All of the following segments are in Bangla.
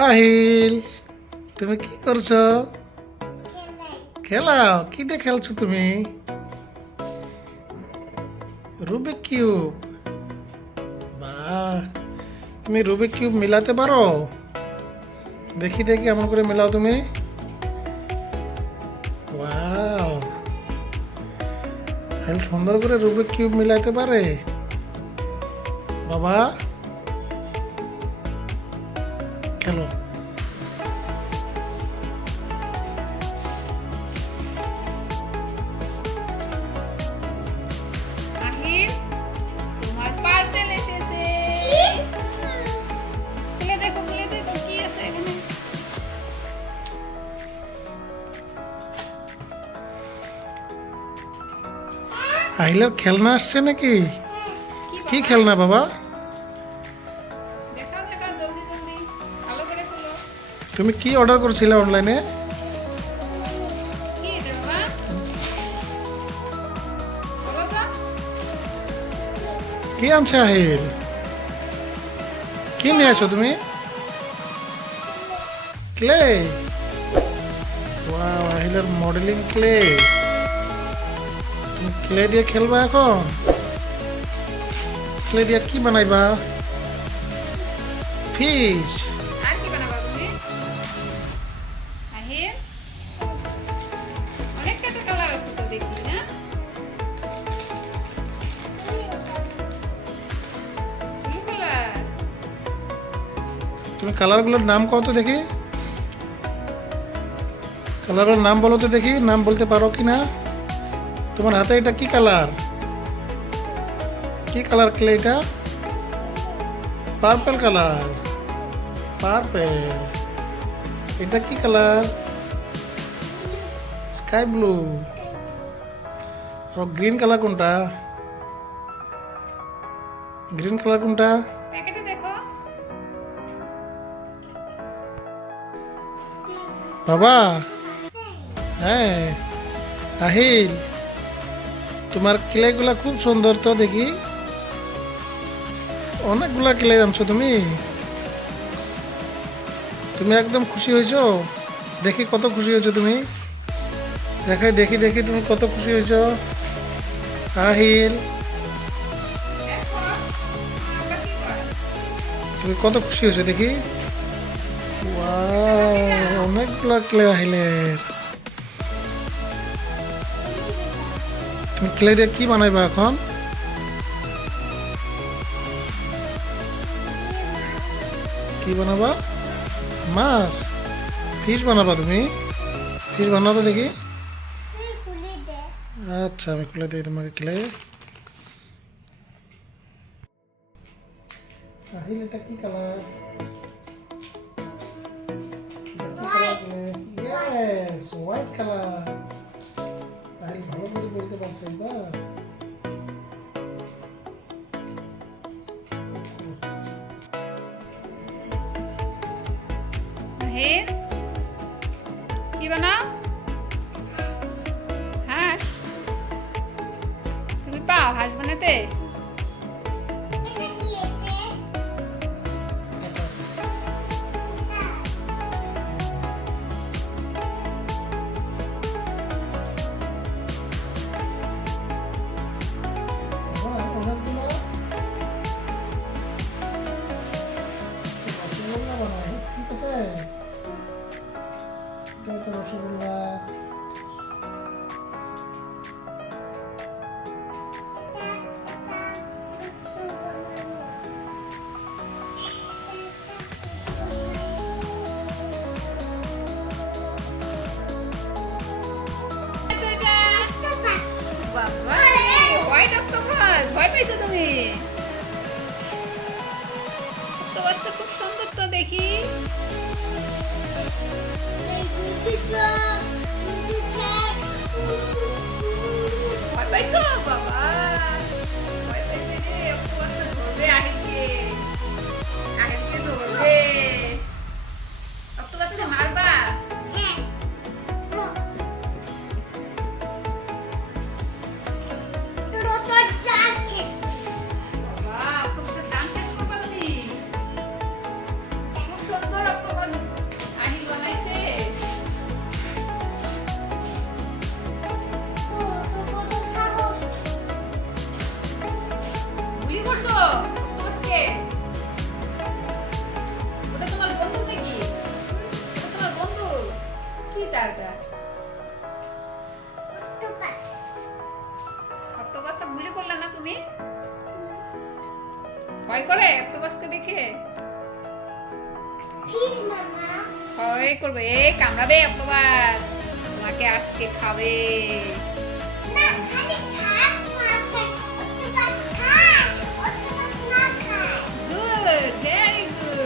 আহিল, তুমি কি করছো? খেলাও? কি দিয়ে খেলছো তুমি? Rubik cube. বাহ, তুমি রুবিক কিউব মিলাতে পারো? দেখি দেখি এমন করে মেলাও তুমি। ওয়াও, আহিল সুন্দর করে রুবিক কিউব মিলাতে পারে। বাবা, খেলো। আহিল, তোমার পার্সেল এসেছে। খুলে দেখো কি আছে এখানে। আহিলের খেলনা আসছে নাকি? কি বাবা? খেলনা বাবা? দেখাও দেখাও জলদি জলদি, ভালো করে খুলো। তুমি কি অর্ডার করেছিলে অনলাইনে? কি এটা বাবা? বলো তো। কি আনছে আহিল? কি নিয়ে আসো তুমি? ক্লে। ওয়াও, আহিলের মডেলিং ক্লে। তুমি ক্লে দিয়ে খেলবা এখন? ক্লে দিয়ে কি বানাইবা? ফিশ। আর কি বানাবা তুমি? আহিল, অনেকটা তো কালার আছে তো দেখি না? Blue colour. তুমি কালারগুলোর নাম কত দেখি? কালারের নাম বলো তো দেখি, নাম বলতে পারো কি না? তোমার হাতে এটা কি কালার? কি কালার ক্লে এটা? Purple colour. পার্পল। এটা কি কালার? Sky blue. আর গ্রিন কালার কোনটা? গ্রিন কালার কোনটা? প্যাকেটে দেখো। বাবা, হ্যাঁ আহিল, তোমার ক্লেগুলা খুব সুন্দর তো দেখি। অনেকগুলা ক্লে আনছো তুমি। তুমি একদম খুশি হয়েছো? দেখি কত খুশি হয়েছো তুমি। দেখাই দেখি দেখি তুমি কত খুশি হয়েছো। আহিল, দেখো আবার কি করে। তুমি কত খুশি হয়েছো দেখি। ওয়াও, অনেকগুলা ক্লে আহিলের। তুমি ক্লে দিয়ে কি বানাইবা এখন? কি বানাবা? মাছ? ফিশ বানাবা তুমি? ফিশ বানাবো দেখি। আচ্ছা, আমি খুলে দিই তোমাকে ক্লে। আহিল, এটা কি colour? Yes, white colour. Ahil ভালো করে বলতে পারছে এবার। আহিল, কি বানাও? হাঁস। তুমি পাও হাঁস বানাতে? বাহ, অনেকগুলো রসগোল্লা বানায়, ঠিক আছে। এটা একটা রসগোল্লা। বাবা, হোয়াইট অক্টোপাস। ভয় পাইছো তুমি? অক্টোপাসটা খুব সুন্দর তো দেখি। ভয় পাইছো বাবা? ভয় পাইছে রে, অক্টোপাসটা ধরবে আহিলকে। আহিলকে ধরবে। অক্টোপাসকে মারবা? বাবা, অক্টোপাসের দাম শেষ করবা তুমি? খুব সুন্দর অক্টোপাস অক্টোপাসকে দেখে Fish mama. হয় করবে এই কামড়াবে অক্টোপাস তোমাকে আজকে খাবে না খালি খাপ মাছে octopus খায় octopus না খায় গুড ভেরি গুড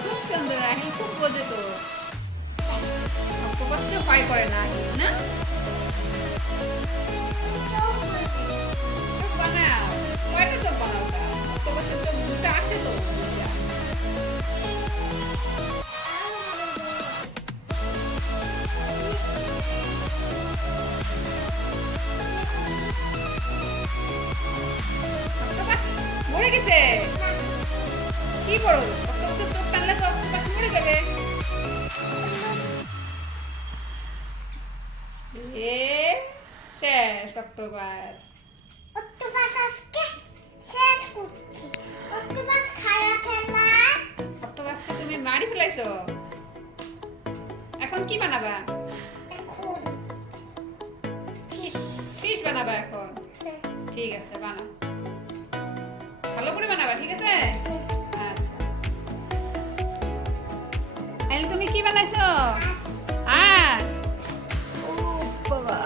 খুব সুন্দর আহিল খুব বোঝে তো অক্টোপাসকে ভয় করে না আহিল না চোখ বানাও কয়টা চোখ বানাও অক্টোপাসের চোখ দুটো আছে তো দুইটা। অক্টোপাস মরে গেছে কি করো অক্টোপাসের চোখ টানলে তো অক্টোপাস মরে যাবে এ শেষ অক্টোপাস octopus আজকে শেষ করছি octopus খায়া ফেলা অক্টোপাসকে তুমি মারি ফেলাইছো এখন কি বানাবা এখন fish ফিশ বানাবা এখন ঠিক আছে বানাও ভালো করে বানাবা ঠিক আছে আচ্ছা আইল তুমি কি বানাইছো হাঁস ও বাবা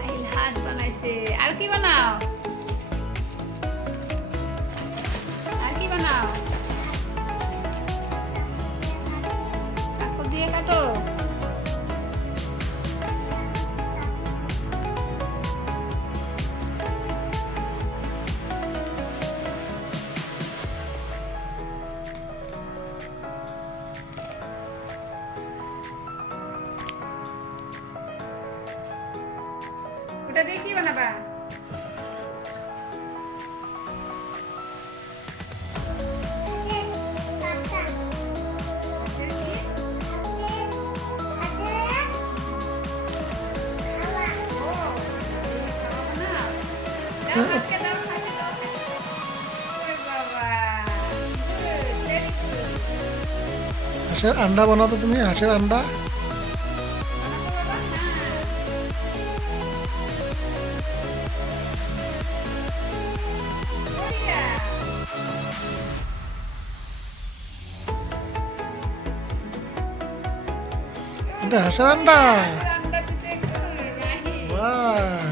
আইল হাঁস বানাইছে আর কি বানাও আর কি বানাও চাকু দিয়ে কাটো ওটা দিয়ে কি বানাবা হাঁসের আন্ডা বানাও তো তুমি হাঁসের আন্ডা এটা হাঁসের আন্ডা বাহ